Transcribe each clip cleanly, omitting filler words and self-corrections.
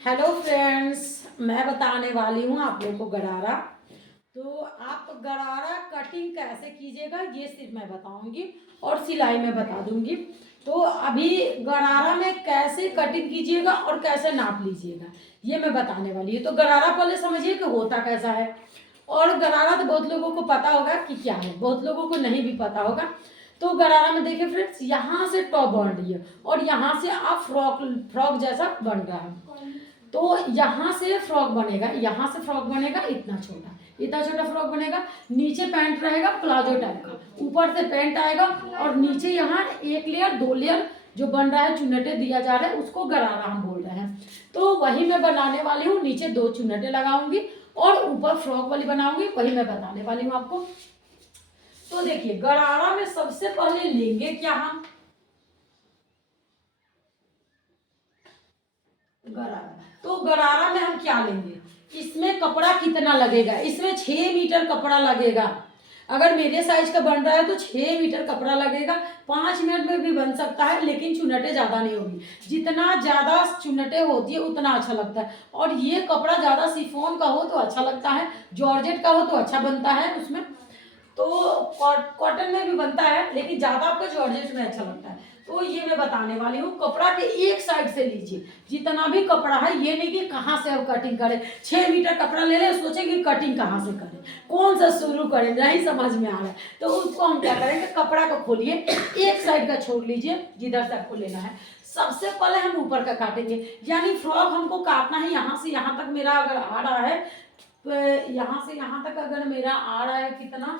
Hello friends, मैं बताने वाली हूँ आप लोगों को गरारा। तो आप गरारा कटिंग कैसे कीजिएगा ये सिर्फ मैं बताऊंगी और सिलाई में बता दूंगी। तो अभी गरारा में कैसे कटिंग कीजिएगा और कैसे नाप लीजिएगा ये मैं बताने वाली हूँ। तो गरारा पहले समझिए कि होता कैसा है। और गरारा तो बहुत लोगों को पता होगा कि क्या है, बहुत लोगों को नहीं भी पता होगा। तो गरारा में देखिए फ्रेंड्स, यहाँ से टॉप बन रही है और यहाँ से आप फ्रॉक फ्रॉक जैसा बन रहा है। तो यहाँ से फ्रॉक बनेगा, यहाँ से फ्रॉक बनेगा इतना छोटा फ्रॉक बनेगा। नीचे पैंट रहेगा प्लाजो टाइप का, ऊपर से पैंट आएगा और नीचे यहाँ एक लेयर दो लेयर जो बन रहा है, चुन्नटे दिया जा रहा है, उसको गरारा हम बोल रहे हैं। तो वही मैं बनाने वाली हूँ, नीचे दो चुन्नटे लगाऊंगी और ऊपर फ्रॉक वाली बनाऊंगी, वही मैं बताने वाली हूँ आपको। तो देखिए गरारा में सबसे पहले लेंगे क्या हम, गरारा। तो गरारा में हम क्या लेंगे, इसमें कपड़ा कितना लगेगा, इसमें 6 मीटर कपड़ा लगेगा। अगर मेरे साइज का बन रहा है तो 6 मीटर कपड़ा लगेगा। 5 मिनट में भी बन सकता है, लेकिन चुन्नटे ज़्यादा नहीं होगी। जितना ज़्यादा चुन्नटे होती है उतना अच्छा लगता है। और ये कपड़ा ज़्यादा शिफॉन का हो तो अच्छा लगता है, जॉर्जेट का हो तो अच्छा बनता है उसमें। तो कॉटन में भी बनता है, लेकिन ज़्यादा आपको जॉर्जेट में अच्छा लगता है। तो ये मैं बताने वाली हूँ, कपड़ा के एक साइड से लीजिए जितना भी कपड़ा है। ये नहीं कि कहाँ से अब कटिंग करें, 6 मीटर कपड़ा ले ले, सोचे कि कटिंग कहाँ से करें, कौन सा शुरू करें, नहीं समझ में आ रहा है। तो उसको हम क्या करेंगे, कपड़ा को खोलिए, एक साइड का छोड़ लीजिए जिधर से आपको लेना है। सबसे पहले हम ऊपर का काटेंगे, यानी फ्रॉक हमको काटना है यहाँ से यहाँ तक। मेरा अगर आ रहा है तो यहाँ से यहाँ तक अगर मेरा आ रहा है कितना,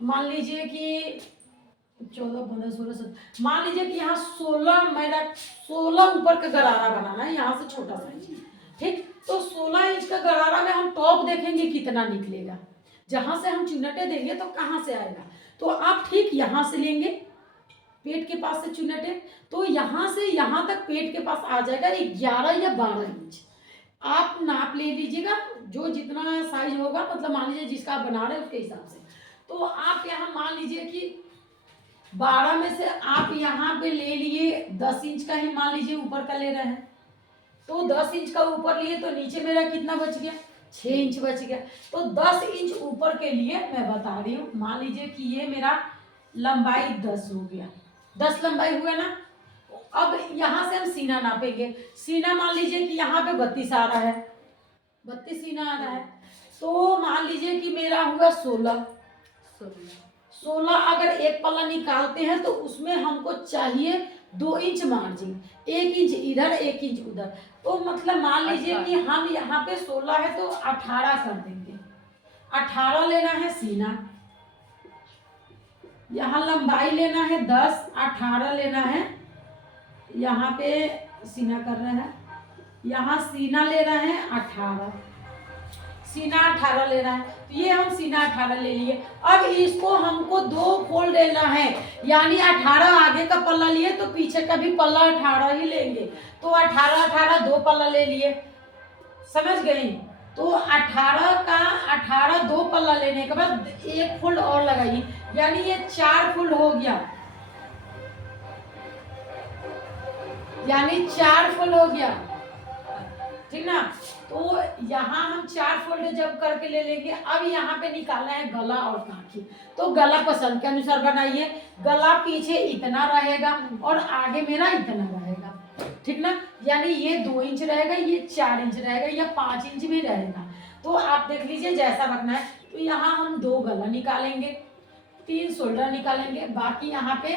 मान लीजिए कि 14 15 16 17, मान लीजिए कि यहाँ 16, मेरा 16 ऊपर का गरारा बनाना है, यहाँ से छोटा साइज। ठीक, तो 16 इंच का गरारा में हम टॉप देखेंगे कितना निकलेगा। जहां से हम चुन्नटे देंगे तो कहाँ से आएगा, तो आप ठीक यहाँ से लेंगे, पेट के पास से चुन्नटे। तो यहाँ से यहाँ तक पेट के पास आ जाएगा 11 या 12 इंच। आप नाप ले लीजिएगा, जो जितना साइज होगा, मतलब मान लीजिए जिसका आप बना रहे हैं उसके हिसाब से। तो आप यहाँ मान लीजिए कि 12 में से आप यहाँ पे ले लिए 10 इंच का ही मान लीजिए ऊपर का ले रहे हैं। तो 10 इंच का ऊपर लिए तो नीचे मेरा कितना बच गया, 6 इंच बच गया। तो 10 इंच ऊपर के लिए मैं बता रही हूँ, मान लीजिए कि ये मेरा लंबाई 10 हो गया, 10 लंबाई हुआ ना। अब यहाँ से हम सीना नापेंगे। सीना मान लीजिए कि यहाँ पे 32 आ रहा है, 32 सीना आ रहा है। तो मान लीजिए कि मेरा हुआ 16। 16 अगर एक पल्ला निकालते हैं तो उसमें हमको चाहिए 2 इंच मार्जिन, 1 इंच इधर 1 इंच उधर। तो मतलब मान लीजिए कि हम यहाँ पे 16 है तो 18 कर देंगे। 18 लेना है सीना, यहाँ लंबाई लेना है 10, 18 लेना है, यहाँ पे सीना कर रहे हैं, यहाँ सीना ले रहे हैं 18, सीना 18 ले रहा है। तो ये हम सीना 18 ले लिए। अब इसको हमको 2 फोल्ड देना है, यानी 18 आगे का पल्ला लिए तो पीछे का भी पल्ला 18 ही लेंगे। तो 18 18 2 पल्ला ले लिए, समझ गई। तो 18 का 18 2 पल्ला लेने के बाद 1 फोल्ड और लगाइए, यानी ये 4 फोल्ड हो गया, यानी 4 फोल्ड हो गया, ठीक ना। तो यहाँ हम 4 फोल्ड जब करके ले लेंगे। अब यहाँ पे निकालना है गला और कांखी। तो गला पसंद के अनुसार बनाइए, गला पीछे इतना रहेगा और आगे मेरा इतना रहेगा, ठीक ना। यानी ये 2 इंच रहेगा, ये 4 इंच रहेगा, या 5 इंच भी रहेगा। तो आप देख लीजिए जैसा रखना है। तो यहाँ हम 2 गला निकालेंगे, 3 शोल्डर निकालेंगे, बाकी यहाँ पे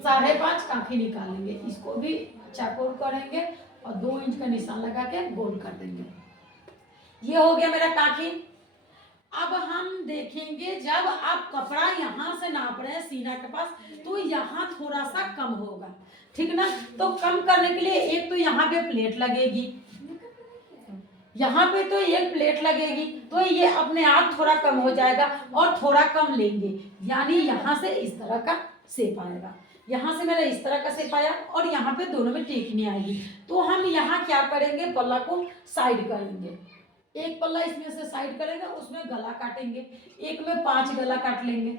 5.5 कांखी निकालेंगे। इसको भी चौकोर करेंगे और 2 इंच का निशान लगा के गोल कर देंगे। ये हो गया मेरा कांखी। अब हम देखेंगे जब आप कपड़ा यहाँ से नाप रहे हैं सीना के पास, तो यहाँ थोड़ा सा कम होगा, ठीक ना। तो कम करने के लिए एक तो यहाँ पे प्लेट लगेगी, यहाँ पे तो एक प्लेट लगेगी, तो ये अपने आप थोड़ा कम हो जाएगा। और थोड़ा कम लेंगे, यानी यहाँ से इस तरह का शेप आएगा, यहाँ से मेरा इस तरह का शेप आया और यहाँ पे दोनों में टेकनी आएगी। तो हम यहाँ क्या करेंगे, पल्ला को साइड करेंगे, एक पल्ला इसमें से साइड करेंगे, उसमें गला काटेंगे। एक में 5 गला काट लेंगे,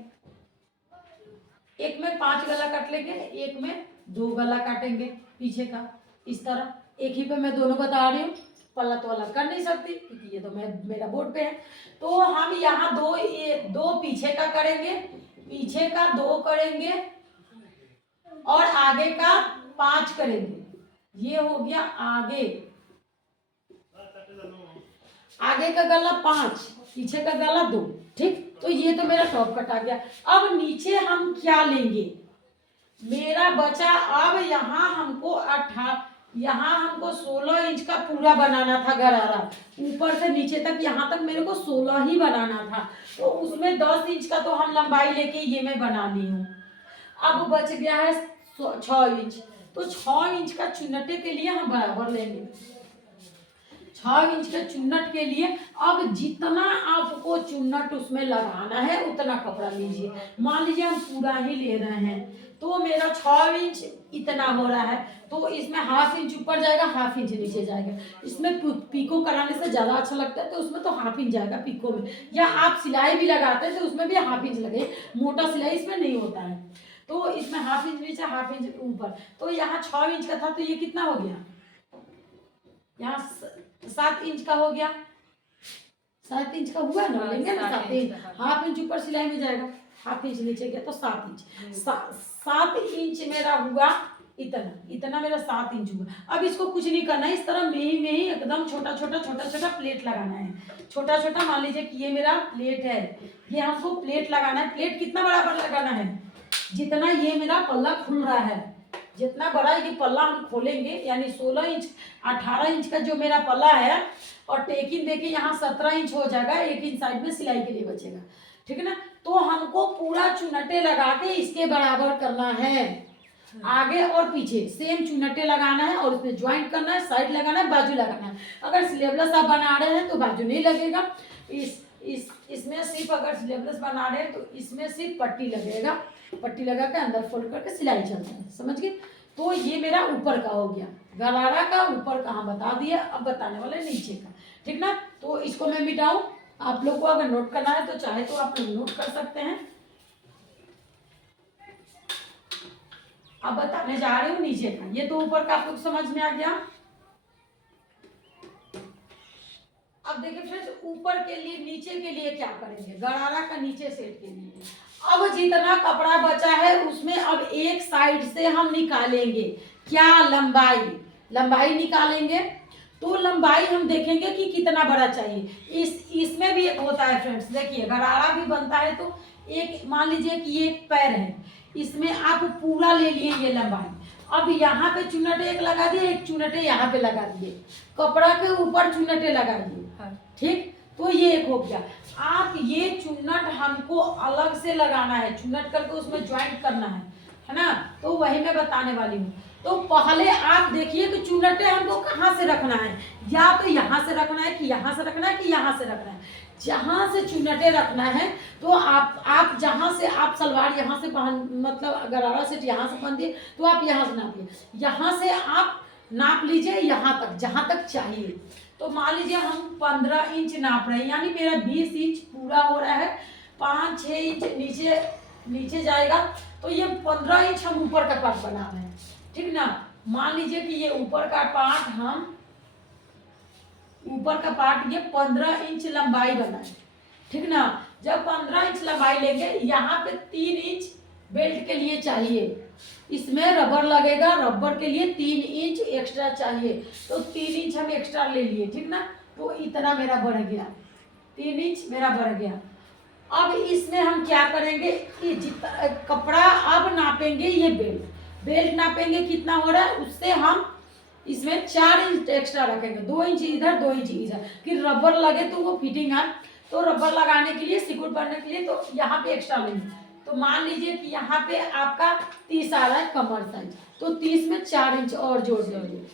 एक में 5 गला काट लेंगे, एक में 2 गला काटेंगे पीछे का, इस तरह एक ही पे मैं दोनों बता रही हूँ, पल्ला तो अलग कर नहीं सकती क्योंकि ये तो मेरा बोर्ड पे है। तो हम यहाँ दो पीछे का करेंगे, पीछे का 2 करेंगे और आगे का 5 करेंगे। ये हो गया आगे, आगे का गला 5, पीछे का गला 2। ठीक, तो ये तो मेरा टॉप कट आ गया। अब नीचे हम क्या लेंगे, मेरा बचा अब यहाँ हमको 16 इंच का पूरा बनाना था गरारा, ऊपर से नीचे तक, यहाँ तक मेरे को 16 ही बनाना था। तो उसमें 10 इंच का तो हम लंबाई लेके ये मैं बना ली हूँ। अब बच गया है 6 इंच, तो 6 इंच का चुन्नटे के लिए हम बराबर लेंगे। 6 इंच के चुन्नट के लिए अब जितना आपको चुन्नट उसमें लगाना है उतना कपड़ा लीजिए। मान लीजिए हम पूरा ही ले रहे हैं, तो मेरा 6 इंच इतना हो रहा है, तो इसमें ½ इंच ऊपर जाएगा, ½ इंच नीचे जाएगा। इसमें पिको कराने से ज़्यादा अच्छा लगता है, तो उसमें तो ½ इंच जाएगा पिको में, या आप सिलाई भी लगाते हैं तो उसमें भी ½ इंच लगे, मोटा सिलाई इसमें नहीं होता है। तो इसमें ½ इंच नीचे, ½ इंच ऊपर, तो यहाँ 6 इंच का था, तो ये कितना हो गया, यहाँ 7 इंच का हो गया। 7 इंच का हुआ ना, लेंगे ना 7 इंच, ½ इंच ऊपर सिलाई में जाएगा, ½ इंच नीचे गया तो 7 इंच। 7 इंच मेरा हुआ, इतना मेरा 7 इंच हुआ। अब इसको कुछ नहीं करना है, इस तरह में ही एकदम छोटा छोटा प्लेट लगाना है। छोटा छोटा मान लीजिए कि ये मेरा प्लेट है, ये हमको प्लेट लगाना है। प्लेट कितना बराबर लगाना है, जितना ये मेरा पल्ला खुल रहा है, जितना बड़ा ये पल्ला हम खोलेंगे, यानी 16 इंच 18 इंच का जो मेरा पल्ला है, और टेकिंग देखिए यहाँ 17 इंच हो जाएगा, 1 इंच साइड में सिलाई के लिए बचेगा। ठीक है ना, तो हमको पूरा चुनटे लगा के इसके बराबर करना है, आगे और पीछे सेम चुनटे लगाना है, और उसमें ज्वाइंट करना है, साइड लगाना है, बाजू लगाना है। अगर स्लीवलेस आप बना रहे हैं तो बाजू नहीं लगेगा, इसमें सिर्फ अगर स्लीवलेस बना रहे हैं तो इसमें सिर्फ पट्टी लगेगा, पट्टी लगा के अंदर फोल्ड करके सिलाई चलता है, समझ गए। तो ये मेरा ऊपर का हो गया, गरारा का ऊपर का हम बता दिया, अब बताने वाले नीचे का। ठीक ना, तो इसको मैं मिटाऊं, आप लोग को अगर नोट करना है तो चाहे तो आप लोग नोट कर सकते हैं। अब बताने जा रही हूँ नीचे का, ये तो ऊपर का आप लोग समझ में आ गया। अब देखिए फ्रेंड्स, ऊपर के लिए नीचे के लिए क्या करेंगे, गरारा का नीचे सेट के लिए अब जितना कपड़ा बचा है उसमें अब एक साइड से हम निकालेंगे, क्या, लंबाई निकालेंगे। तो लंबाई हम देखेंगे कि कितना बड़ा चाहिए। इसमें भी एक होता है फ्रेंड्स, देखिए गरारा भी बनता है, तो एक मान लीजिए कि ये एक पैर है, इसमें आप पूरा ले लिए ये लंबाई, अब यहाँ पे चुन्नटे एक लगा दिए, एक चुन्नटे यहाँ पे लगा दिए, कपड़ा के ऊपर चुन्नटे लगा दिए। ठीक, तो ये एक हो गया। आप ये चुन्नट हमको अलग से लगाना है, चुन्नट करके उसमें ज्वाइंट करना है ना, तो वही मैं बताने वाली हूँ। तो पहले आप देखिए कि चुन्नटे हमको कहाँ से रखना है, या तो यहाँ से रखना है कि यहाँ से रखना है कि यहाँ से रखना है। जहाँ से चुन्नटे रखना है तो आप जहाँ से आप सलवार यहाँ से पहन, मतलब गरारा सेट यहाँ से पहन दिए तो आप यहाँ से नापिए, यहाँ से आप नाप लीजिए यहाँ तक, जहाँ तक चाहिए। तो मान लीजिए हम 15 इंच नाप रहे हैं, यानी मेरा 20 इंच पूरा हो रहा है, 5-6 इंच नीचे जाएगा, तो ये 15 इंच हम ऊपर का पार्ट बना रहे हैं। ठीक ना, मान लीजिए कि ये ऊपर का पार्ट ये 15 इंच लंबाई बना है। ठीक ना, जब 15 इंच लंबाई लेंगे, यहाँ पे 3 इंच बेल्ट के लिए चाहिए, इसमें रबर लगेगा, रबर के लिए 3 इंच एक्स्ट्रा चाहिए, तो 3 इंच हम एक्स्ट्रा ले लिए। ठीक ना, तो इतना मेरा बढ़ गया, 3 इंच मेरा बढ़ गया। अब इसमें हम क्या करेंगे कि जितना कपड़ा अब नापेंगे, ये बेल्ट नापेंगे कितना हो रहा है, उससे हम इसमें 4 इंच एक्स्ट्रा रखेंगे, 2 इंच इधर 2 इंच इधर, कि रबर लगे तो वो फिटिंग है, तो रबर लगाने के लिए, सिकुड़ बनने के लिए, तो यहाँ पे एक्स्ट्रा लेंगे। तो मान लीजिए कि यहाँ पे आपका 30 आ रहा है कमर साइज, तो 30 में 4 इंच और जोड़ देंगे,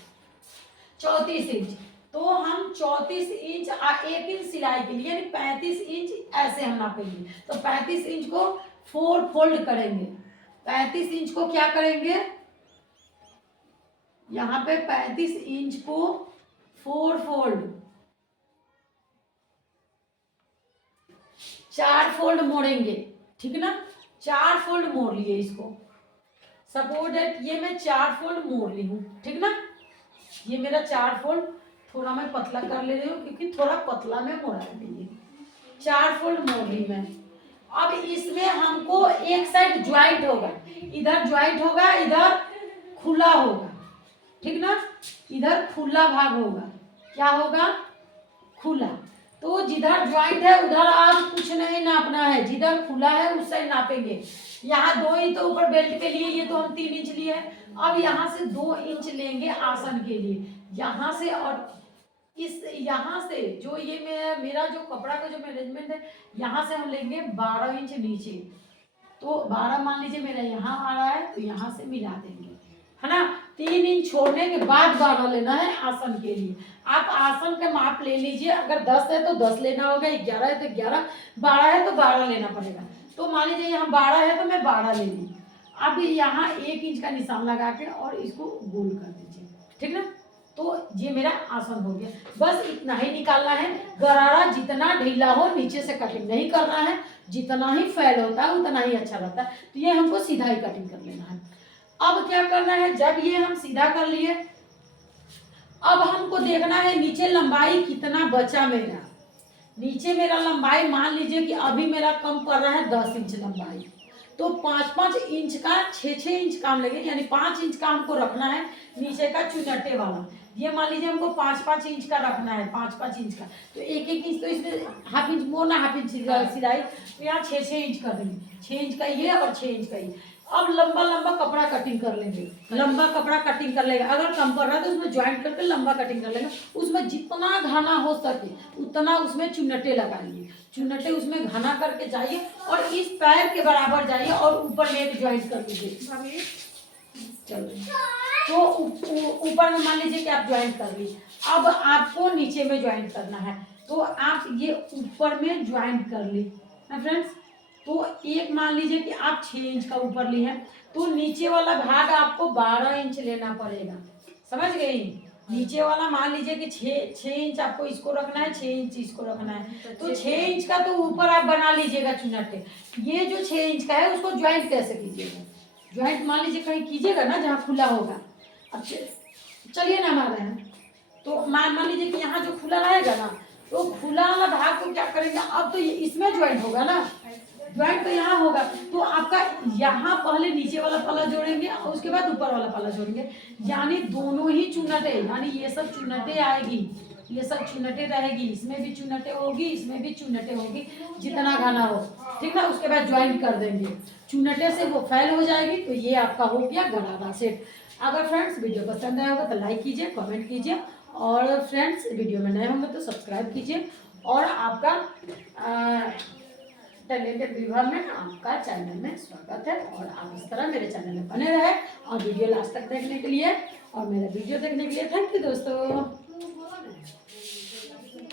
34 इंच। तो हम 34 इंच 1 इंच सिलाई के लिए, यानी 35 इंच ऐसे हम नापेंगे। तो 35 इंच को 4 फोल्ड करेंगे, 35 इंच को क्या करेंगे, यहाँ पे 35 इंच को 4 फोल्ड, 4 फोल्ड मोड़ेंगे। ठीक ना, 4 फोल्ड मोड़ लिए इसको, सपोज दैट ये मैं 4 फोल्ड मोड़ ली हूँ। ठीक ना, ये मेरा 4 फोल्ड, थोड़ा मैं पतला कर ले रही हूँ क्योंकि थोड़ा पतला में मोड़ा है ये। 4 फोल्ड मोड़ ली मैं। अब इसमें हमको एक साइड ज्वाइंट होगा, इधर ज्वाइंट होगा, इधर खुला होगा, ठीक ना। इधर खुला भाग होगा, क्या होगा, खुला। तो जिधर ज्वाइंट है उधर आप कुछ नहीं नापना है, जिधर खुला है उस साइड नापेंगे। यहाँ 2 इंच तो ऊपर बेल्ट के लिए, ये तो हम 3 इंच लिए हैं। अब यहाँ से 2 इंच लेंगे आसन के लिए, यहाँ से, और इस यहाँ से जो ये मेरा जो कपड़ा का जो मैनेजमेंट है, यहाँ से हम लेंगे 12 इंच नीचे। तो 12 मान लीजिए मेरा यहाँ आ रहा है, तो यहाँ से मिला देंगे, है ना। 3 इंच छोड़ने के बाद 12 लेना है आसन के लिए। आप आसन का माप ले लीजिए, अगर 10 है तो 10 लेना होगा, 11 है तो 11, 12 है तो 12 लेना पड़ेगा। तो मान लीजिए यहाँ 12 है तो मैं 12 ले ली। अब यहाँ 1 इंच का निशान लगा के और इसको गोल कर दीजिए, ठीक ना। तो ये मेरा आसन हो गया। बस इतना ही निकालना है। गरारा जितना ढीला हो नीचे से कटिंग नहीं करना है, जितना ही फैल होता है उतना ही अच्छा रहता है। तो ये हमको सीधा ही कटिंग कर लेना है। अब क्या करना है, जब ये हम सीधा कर लिए, अब हमको देखना है नीचे लंबाई कितना बचा मेरा। नीचे मेरा लंबाई मान लीजिए कि अभी मेरा कम पड़ रहा है 10 इंच लंबाई, तो 5-5 इंच का 6-6 इंच काम लगेगा, यानी 5 इंच का हमको रखना है नीचे का चुनटे वाला। ये मान लीजिए हमको 5-5 इंच का रखना है, 5-5 इंच का, तो 1-1 इंच, तो इसमें हाफ इंच मोड़ना, हाफ इंच सिलाई, तो यहाँ 6-6 इंच कर देंगे, 6 इंच का ये और 6 इंच का ये। अब लंबा लंबा कपड़ा कटिंग कर लेंगे, लंबा कपड़ा कटिंग कर लेंगे। अगर कम पड़ रहा है तो उसमें ज्वाइंट करके लंबा कटिंग कर लेंगे। उसमें जितना घना हो सके उतना उसमें चुन्नटे लगाइए, चुन्नटे उसमें घना करके जाइए और इस पैर के बराबर जाइए और ऊपर में एक ज्वाइंट कर दीजिए। चलो, तो ऊपर में मान लीजिए कि आप ज्वाइंट कर लीजिए। अब आपको नीचे में ज्वाइंट करना है, तो आप ये ऊपर में ज्वाइंट कर ली है फ्रेंड्स। तो एक मान लीजिए कि आप 6 इंच का ऊपर ली है, तो नीचे वाला भाग आपको 12 इंच लेना पड़ेगा, समझ गई। नीचे वाला मान लीजिए कि 6 इंच आपको इसको रखना है, 6 इंच इसको रखना है, तो 6 इंच का तो ऊपर आप बना लीजिएगा चुन्नटे। ये जो 6 इंच का है उसको ज्वाइंट कैसे कीजिएगा, ज्वाइंट मान लीजिए कहीं कीजिएगा ना जहाँ खुला होगा। अब चलिए ना हमारे हैं, तो मान लीजिए कि यहाँ जो खुला रहेगा ना, तो खुला वाला भाग को क्या करेंगे, अब तो ये इसमें ज्वाइंट होगा ना, ज्वाइंट तो यहाँ होगा, तो आपका यहाँ पहले नीचे वाला पल्ला जोड़ेंगे और उसके बाद ऊपर वाला पल्ला जोड़ेंगे, यानी दोनों ही चुन्नटे, यानी ये सब चुन्नटे आएगी, ये सब चुन्नटे रहेगी, इसमें भी चुन्नटे होगी, इसमें भी चुन्नटे होगी, जितना घना हो, ठीक ना। उसके बाद ज्वाइंट कर देंगे, चुन्नटे से वो फैल हो जाएगी। तो ये आपका हो गया गरारा सेट। अगर फ्रेंड्स वीडियो पसंद आया होगा तो लाइक कीजिए, कमेंट कीजिए, और फ्रेंड्स वीडियो में नए होंगे तो सब्सक्राइब कीजिए। और आपका टैलेंटेड विभा में आपका चैनल में स्वागत है, और आप इस तरह मेरे चैनल में बने रहे और वीडियो लास्ट तक देखने के लिए, और मेरा वीडियो देखने के लिए थैंक यू दोस्तों।